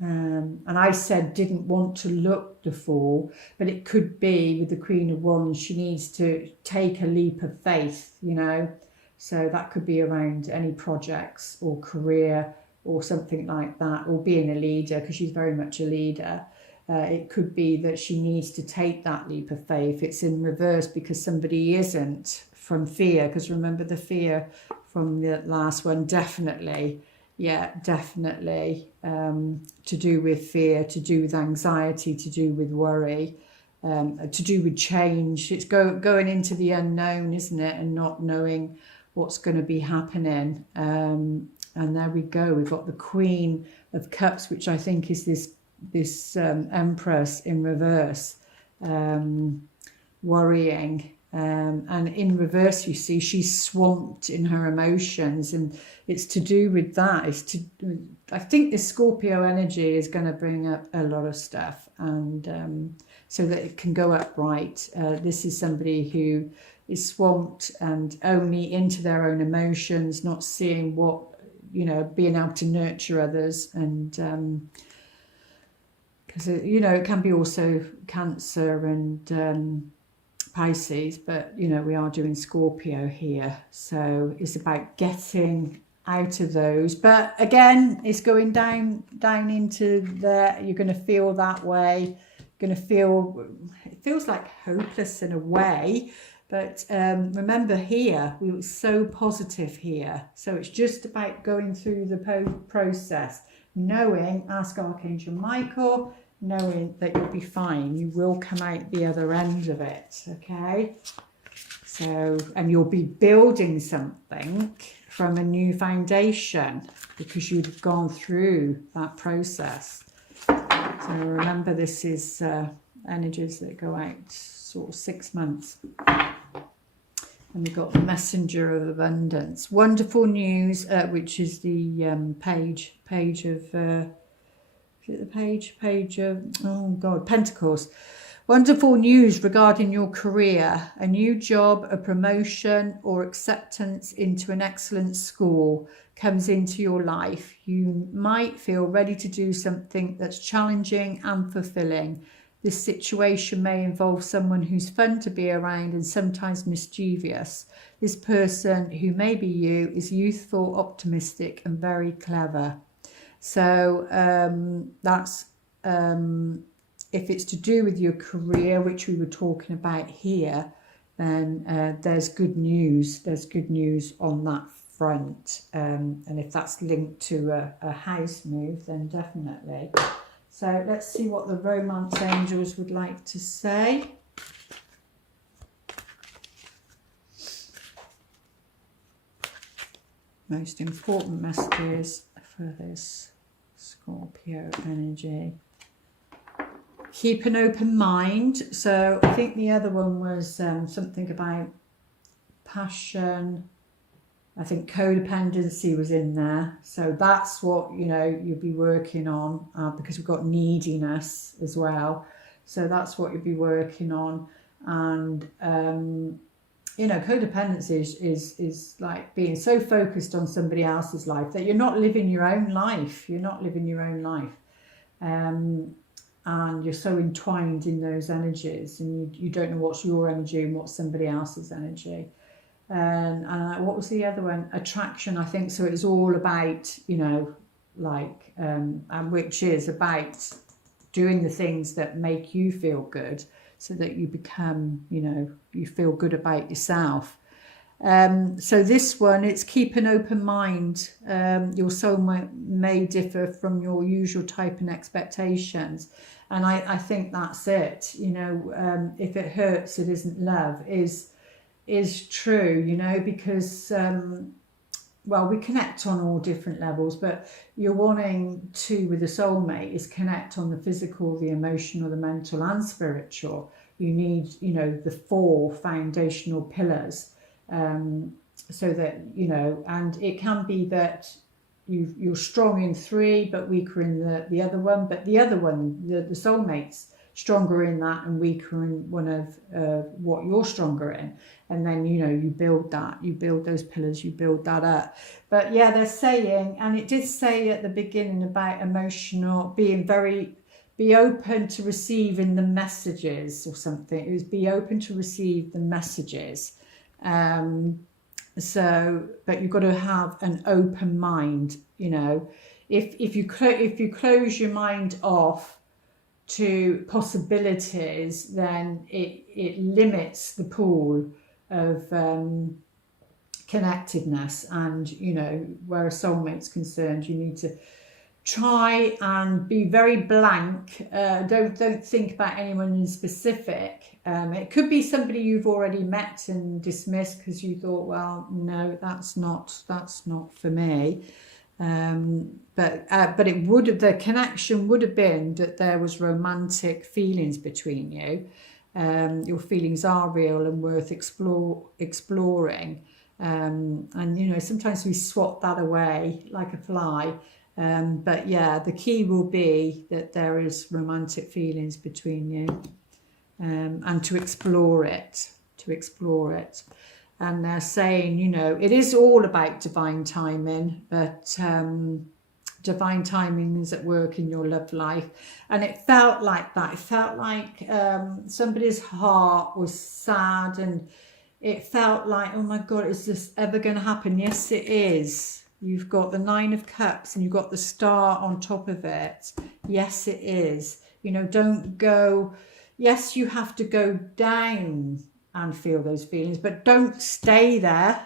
And I said didn't want to look the Fool, but it could be with the Queen of Wands, she needs to take a leap of faith, you know. So that could be around any projects or career or something like that, or being a leader, because she's very much a leader. It could be that she needs to take that leap of faith. It's in reverse because somebody isn't, from fear, because remember the fear from the last one, definitely. Yeah, definitely. To do with fear, to do with anxiety, to do with worry, to do with change. It's going into the unknown, isn't it? And not knowing what's going to be happening. And there we go. We've got the Queen of Cups, which I think is this Empress in reverse, worrying. And in reverse, you see, she's swamped in her emotions, and it's to do with that. I think this Scorpio energy is going to bring up a lot of stuff, and so that it can go upright. This is somebody who is swamped and only into their own emotions, not seeing what, you know, being able to nurture others, and because you know, it can be also Cancer and Pisces, but you know, we are doing Scorpio here, so it's about getting out of those. But again, it's going down into the, you're going to feel that way, going to feel, it feels like hopeless in a way, but remember here we were so positive here, so it's just about going through the process, knowing, ask Archangel Michael, knowing that you'll be fine, you will come out the other end of it. Okay, so, and you'll be building something from a new foundation because you've gone through that process. So remember, this is energies that go out sort of 6 months. And we've got the messenger of abundance. Wonderful news, which is the page of, is it the page of, oh God, Pentacles. Wonderful news regarding your career. A new job, a promotion or acceptance into an excellent school comes into your life. You might feel ready to do something that's challenging and fulfilling. This situation may involve someone who's fun to be around and sometimes mischievous. This person, who may be you, is youthful, optimistic and very clever. So that's, if it's to do with your career, which we were talking about here, then there's good news. There's good news on that front. And if that's linked to a house move, then definitely. So let's see what the romance angels would like to say. Most important messages for this Scorpio energy. Keep an open mind. So I think the other one was something about passion. I think codependency was in there. So that's what, you know, you'll be working on, because we've got neediness as well. So that's what you'll be working on. And, you know, codependency is like being so focused on somebody else's life that you're not living your own life. You're not living your own life. And you're so entwined in those energies, and you don't know what's your energy and what's somebody else's energy. And what was the other one? Attraction, I think. So it's all about, you know, like, and which is about doing the things that make you feel good, so that you become, you know, you feel good about yourself. So this one, it's keep an open mind. Your soul may differ from your usual type and expectations. And I think that's it. You know, if it hurts, it isn't love, is true, you know, because, well, we connect on all different levels, but you're wanting to, with a soulmate, is connect on the physical, the emotional, the mental and spiritual. You need, you know, the 4 foundational pillars, so that, you know, and it can be that you're strong in 3 but weaker in the other one, but the other one, the soulmate's stronger in that and weaker in one of what you're stronger in. And then, you know, you build that, you build those pillars, you build that up. But yeah, they're saying, and it did say at the beginning about emotional, be open to receiving the messages or something. It was be open to receive the messages. So, but you've got to have an open mind, you know. If you close your mind off to possibilities, then it limits the pool of connectedness. And, you know, where a soulmate's concerned, you need to try and be very blank. Don't think about anyone in specific. It could be somebody you've already met and dismissed because you thought, well, no, that's not for me. But it would have, the connection would have been that there was romantic feelings between you. Your feelings are real and worth exploring. And, you know, sometimes we swat that away like a fly. But yeah, the key will be that there is romantic feelings between you, and to explore it. And they're saying, you know, it is all about divine timing, but divine timing is at work in your love life. And it felt like that. It felt like somebody's heart was sad, and it felt like, oh my God, is this ever going to happen? Yes, it is. You've got the 9 of Cups and you've got the star on top of it. Yes, it is. You know, don't go, yes, you have to go down and feel those feelings, but don't stay there.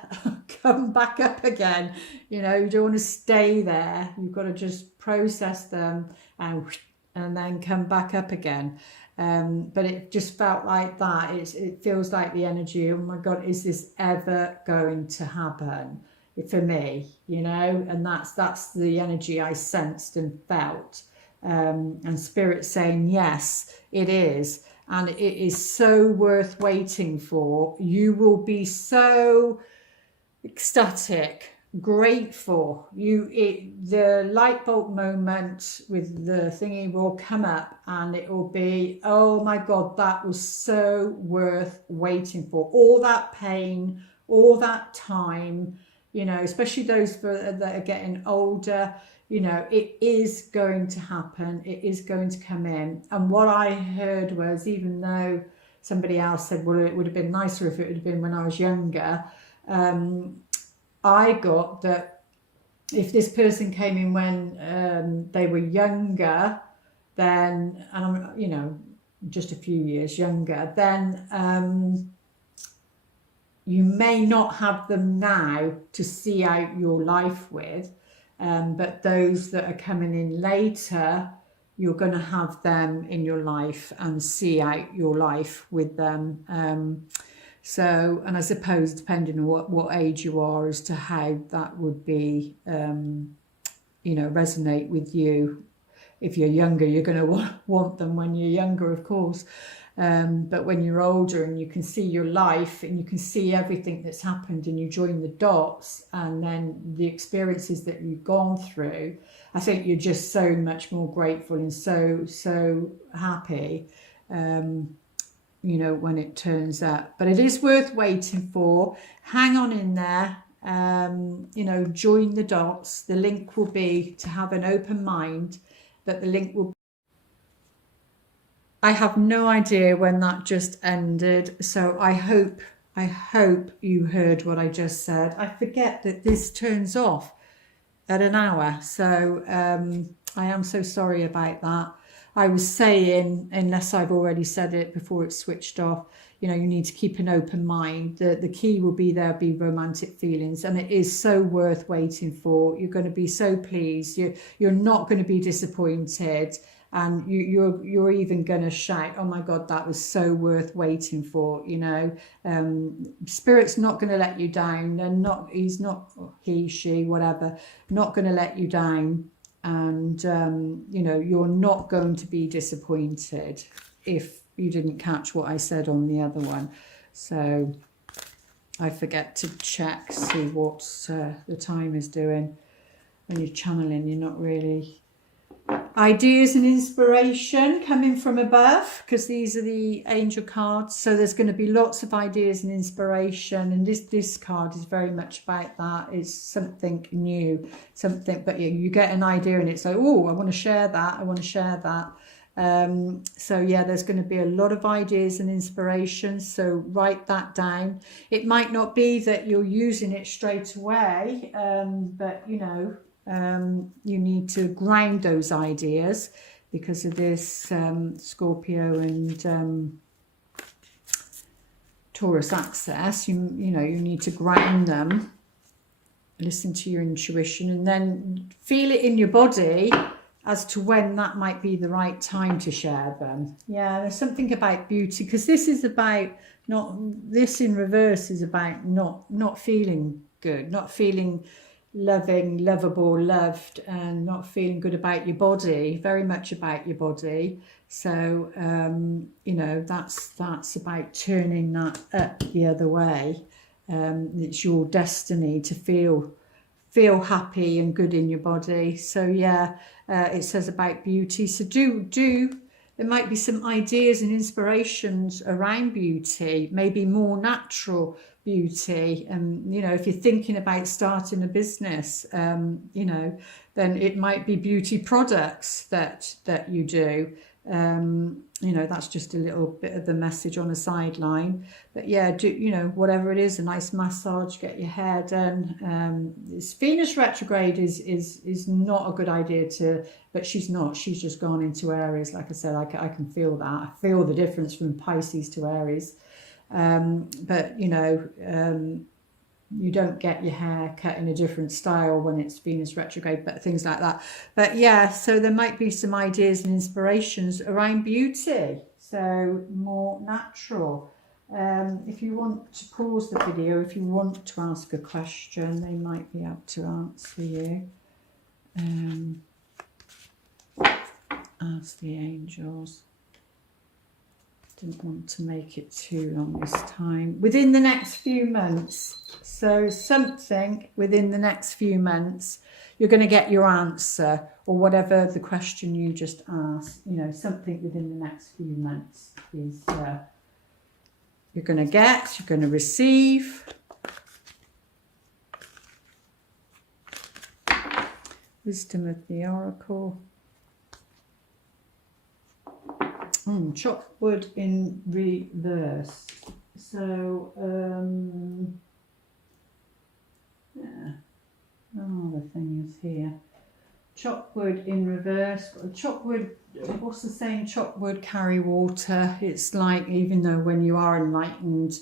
Come back up again. You know, you don't want to stay there. You've got to just process them and then come back up again. But it just felt like that. It feels like the energy, oh my God, is this ever going to happen for me? You know, and that's the energy I sensed and felt. And Spirit saying, yes, it is. And it is so worth waiting for. You will be so ecstatic, grateful. The light bulb moment with the thingy will come up, and it will be, oh my God, that was so worth waiting for. All that pain, all that time, you know, especially those that are getting older. You know, it is going to happen. It is going to come in. And what I heard was, even though somebody else said, well, it would have been nicer if it would have been when I was younger, I got that if this person came in when they were younger, then, you know, just a few years younger, then you may not have them now to see out your life with. But those that are coming in later, you're going to have them in your life and see out your life with them. So, and I suppose depending on what age you are as to how that would be, you know, resonate with you. If you're younger, you're going to want them when you're younger, of course. But when you're older and you can see your life and you can see everything that's happened and you join the dots and then the experiences that you've gone through, I think you're just so much more grateful and so happy, you know, when it turns up. But it is worth waiting for. Hang on in there, you know, join the dots. The link will be to have an open mind, but the link will. I have no idea when that just ended, so I hope you heard what I just said. I forget that this turns off at an hour, so I am so sorry about that. I was saying, unless I've already said it before it switched off, you know, you need to keep an open mind. The key will be there'll be romantic feelings, and it is so worth waiting for. You're going to be so pleased. You're not going to be disappointed. And you're even going to shout, oh my God, that was so worth waiting for. You know, Spirit's not going to let you down. And he, she, whatever, not going to let you down. And, you know, you're not going to be disappointed if you didn't catch what I said on the other one. So I forget to check, see what the time is doing. When you're channeling, you're not really... Ideas and inspiration coming from above, because these are the angel cards. So there's going to be lots of ideas and inspiration, and this card is very much about that. It's something new, something, but you get an idea and it's like, oh, I want to share that. I want to share that. So yeah, there's going to be a lot of ideas and inspiration. So write that down. It might not be that you're using it straight away, but you know, you need to ground those ideas because of this Scorpio and Taurus access. You know, you need to ground them, listen to your intuition, and then feel it in your body as to when that might be the right time to share them. Yeah, there's something about beauty, because this is about this in reverse is about not feeling good, not feeling loving, lovable, loved, and not feeling good about your body, very much about your body. So you know, that's about turning that up the other way. It's your destiny to feel happy and good in your body. So yeah, it says about beauty. So do there might be some ideas and inspirations around beauty, maybe more natural beauty. And, you know, if you're thinking about starting a business, you know, then it might be beauty products that you do. You know, that's just a little bit of the message on a sideline. But yeah, do, you know, whatever it is, a nice massage, get your hair done. This Venus retrograde is not a good idea to, but she's not. She's just gone into Aries. Like I said, I can feel that. I feel the difference from Pisces to Aries. But, you know, you don't get your hair cut in a different style when it's Venus retrograde, but things like that. But yeah, so there might be some ideas and inspirations around beauty, so more natural. If you want to pause the video, if you want to ask a question, they might be able to answer you. Ask the angels. Didn't want to make it too long this time. Within the next few months, so something within the next few months, you're going to get your answer, or whatever the question you just asked, you know, something within the next few months is you're going to get, you're going to receive. Wisdom of the Oracle. Chopped wood in reverse. So, yeah. Oh, the thing is here. Chopped wood in reverse. Chopped wood, what's the saying? Chopped wood, carry water. It's like, even though when you are enlightened,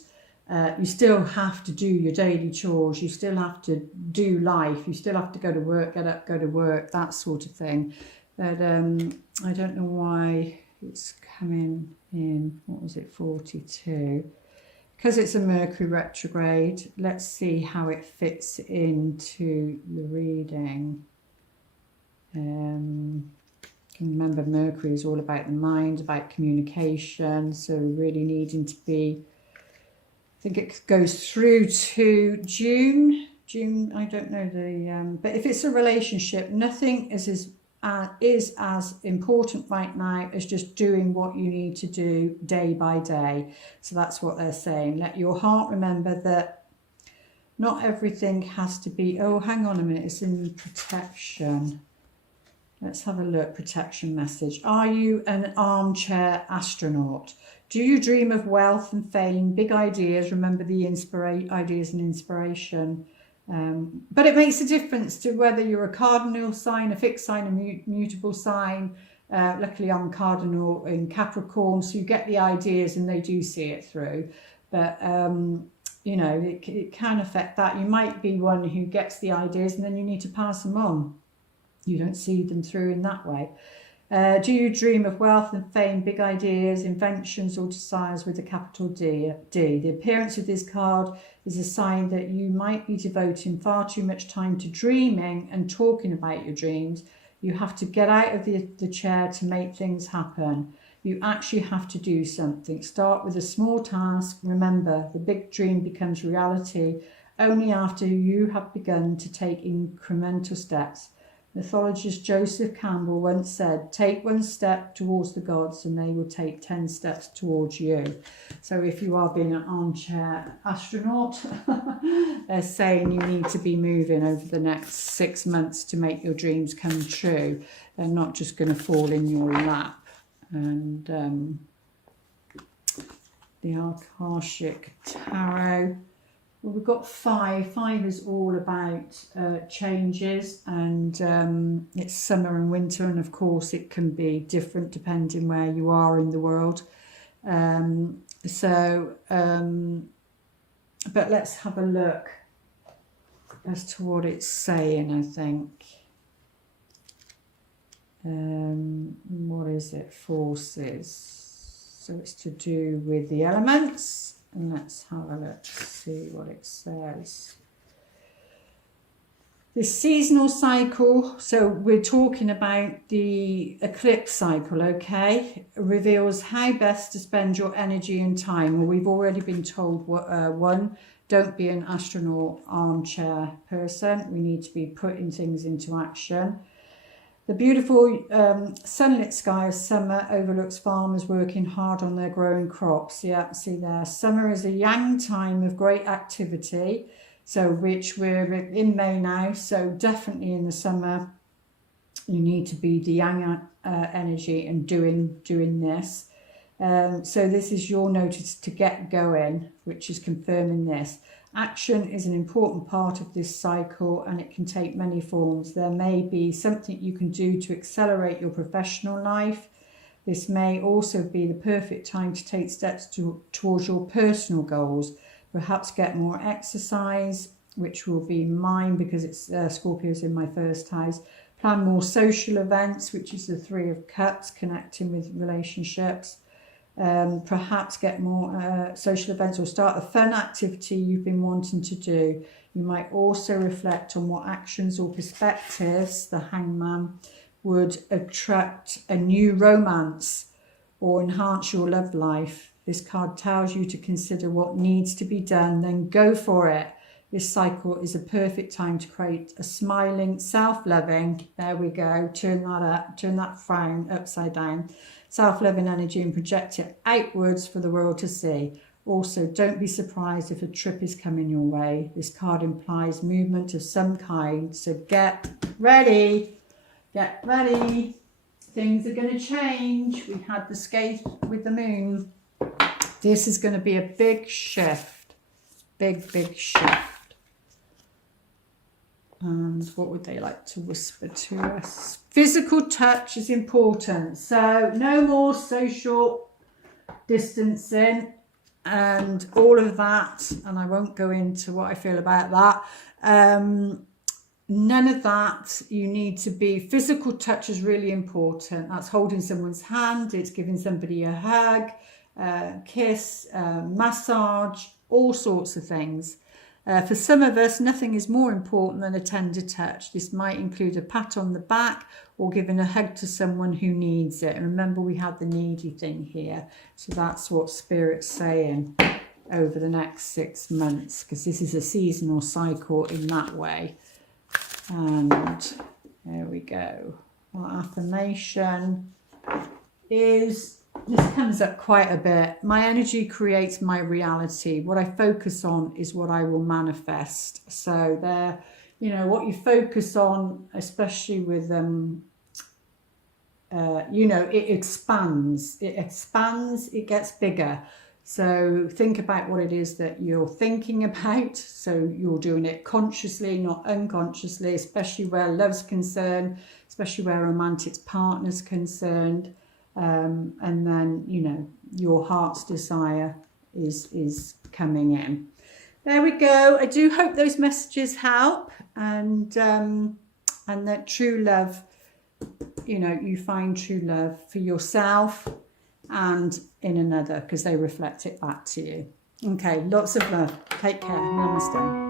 you still have to do your daily chores. You still have to do life. You still have to go to work, get up, go to work, that sort of thing. But I don't know why it's coming in, what was it, 42, because it's a Mercury retrograde. Let's see how it fits into the reading. Remember, Mercury is all about the mind, about communication, so really needing to be, I think it goes through to June, I don't know the, but if it's a relationship, nothing is as important right now as just doing what you need to do day by day. So that's what they're saying. Let your heart remember that not everything has to be, oh, hang on a minute, it's in protection. Let's have a look, protection message. Are you an armchair astronaut? Do you dream of wealth and fame, big ideas? Remember the ideas and inspiration. But it makes a difference to whether you're a cardinal sign, a fixed sign, a mutable sign. Luckily I'm cardinal in Capricorn, so you get the ideas and they do see it through. But, you know, it can affect that. You might be one who gets the ideas and then you need to pass them on. You don't see them through in that way. Do you dream of wealth and fame, big ideas, inventions or desires with a capital D? The appearance of this card is a sign that you might be devoting far too much time to dreaming and talking about your dreams. You have to get out of the chair to make things happen. You actually have to do something. Start with a small task. Remember, the big dream becomes reality only after you have begun to take incremental steps. Mythologist Joseph Campbell once said, take one step towards the gods and they will take 10 steps towards you. So if you are being an armchair astronaut, they're saying you need to be moving over the next 6 months to make your dreams come true. They're not just going to fall in your lap. And the Akashic Tarot. Well, we've got 5. 5 is all about changes, and it's summer and winter, and of course it can be different depending where you are in the world. But let's have a look as to what it's saying, I think. What is it? Forces. So it's to do with the elements. And let's have a look, see what it says. The seasonal cycle, so we're talking about the eclipse cycle, okay, reveals how best to spend your energy and time. Well, we've already been told, one, don't be an astronaut armchair person. We need to be putting things into action. The beautiful sunlit sky of summer overlooks farmers working hard on their growing crops. Yeah, see there. Summer is a yang time of great activity, so which we're in May now, so definitely in the summer you need to be the yang energy and doing this. So this is your notice to get going, which is confirming this. Action is an important part of this cycle, and it can take many forms. There may be something you can do to accelerate your professional life. This may also be the perfect time to take steps towards your personal goals. Perhaps get more exercise, which will be mine because it's Scorpio's in my first house. Plan more social events, which is the Three of Cups, connecting with relationships. Perhaps get more social events or start a fun activity you've been wanting to do. You might also reflect on what actions or perspectives, the Hangman, would attract a new romance or enhance your love life. This card tells you to consider what needs to be done, then go for it. This cycle is a perfect time to create a smiling, self-loving, there we go, turn that up, turn that frown upside down, self-loving energy and project it outwards for the world to see. Also, don't be surprised if a trip is coming your way. This card implies movement of some kind, so get ready. Get ready. Things are going to change. We had the scale with the moon. This is going to be a big shift. Big shift. And what would they like to whisper to us? Physical touch is important. So no more social distancing and all of that. And I won't go into what I feel about that. None of that. You need to be, physical touch is really important. That's holding someone's hand. It's giving somebody a hug, kiss, massage, all sorts of things. For some of us, nothing is more important than a tender touch. This might include a pat on the back or giving a hug to someone who needs it. And remember, we had the needy thing here. So that's what Spirit's saying over the next 6 months, because this is a seasonal cycle in that way. And there we go. Our affirmation is... This comes up quite a bit. My energy creates my reality. What I focus on is what I will manifest. So there, you know, what you focus on, especially with, you know, it expands. It expands, it gets bigger. So think about what it is that you're thinking about. So you're doing it consciously, not unconsciously, especially where love's concerned, especially where a romantic partner's concerned. And then, you know, your heart's desire is coming in. There we go. I do hope those messages help, and that true love, you know, you find true love for yourself and in another, because they reflect it back to you. Okay, lots of love. Take care. Namaste.